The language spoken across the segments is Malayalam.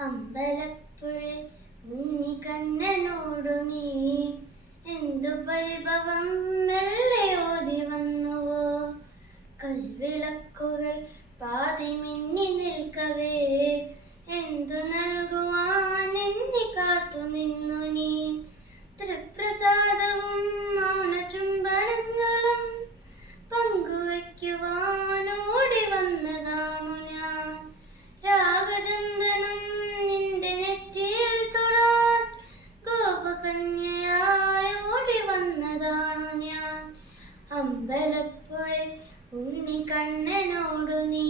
അമ്പലപ്പുഴ ഉണ്ണിക്കണ്ണനോടു നീ എന്തു പരിഭവം മെല്ലെ ഓതി വന്നുവോ? കൽവിളക്കുകൾ പാതി മിന്നി നിൽക്കവേ എന്തു നൽകുവാൻ എന്നി കാത്തു നിന്നു അമ്പലപ്പുഴ ഉണ്ണിക്കണ്ണനോടു നീ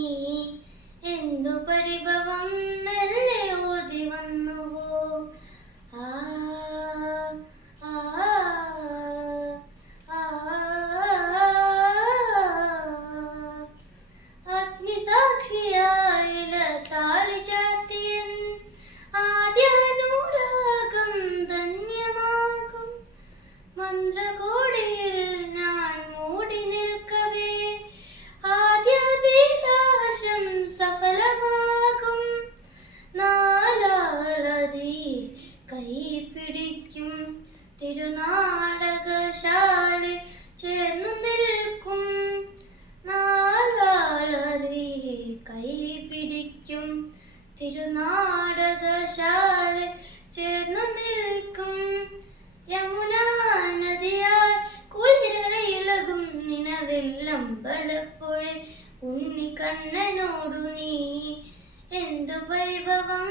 തിരുനാടകശാല ചേർന്നു നിൽക്കും. നാലാളതി കൈ പിടിക്കും. തിരുനാടകശാല ചേർന്നു നിൽക്കും. യമുനാ നദിയാൽ കുളിരലയിലകും. നിനവെല്ലം ബലപ്പുഴ ഉണ്ണിക്കണ്ണനോടു നീ. എന്തു പരിഭവം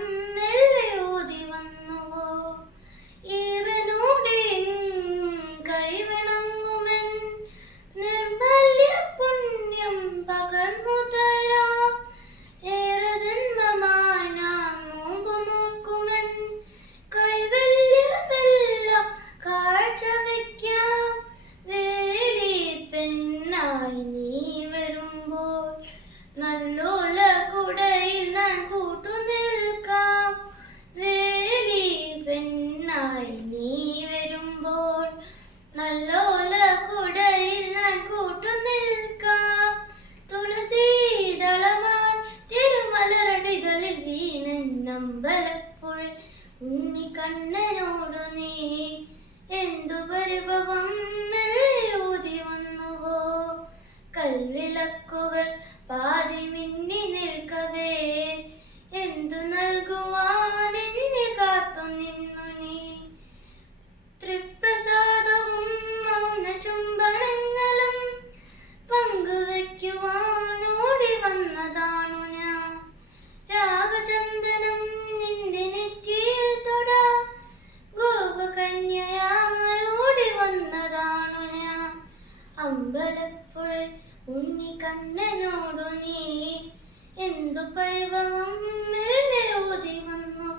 പെണ്ണായി നീ വരുമ്പോൾ നല്ലോല കുടയിൽ ഞാൻ കൂട്ടു നിൽക്കാം. വേലി പെണ്ണായി നീ വരുമ്പോൾ നല്ലോല കുടയിൽ ഞാൻ കൂട്ടു നിൽക്കാം. തുളസീതളമായി തിരുമലരടികളിൽ ഉണ്ണി കണ്ണനോടു നീ കൽവിളക്കുകൾ പാതി മിന്നി നിൽക്കവേ. എന്തു നൽകുവാൻ എന്നെ കാത്തു നിന്നു നീ? തൃപ്രസാദവും മൗന ചുംബനങ്ങളും പങ്കുവയ്ക്കുവാനോടി വന്നതാണു ഞാൻ. രാഗചന്ദനം നിന്റെ നെറ്റിയിൽ തൊടാ. ഗോപകന്യയായി ഓടി വന്നതാണു ഞാൻ. അമ്പലപ്പുഴ കണ്ണനോടു നീ എന്തു പരിഭവം മെല്ലെ ഓതി വന്നു?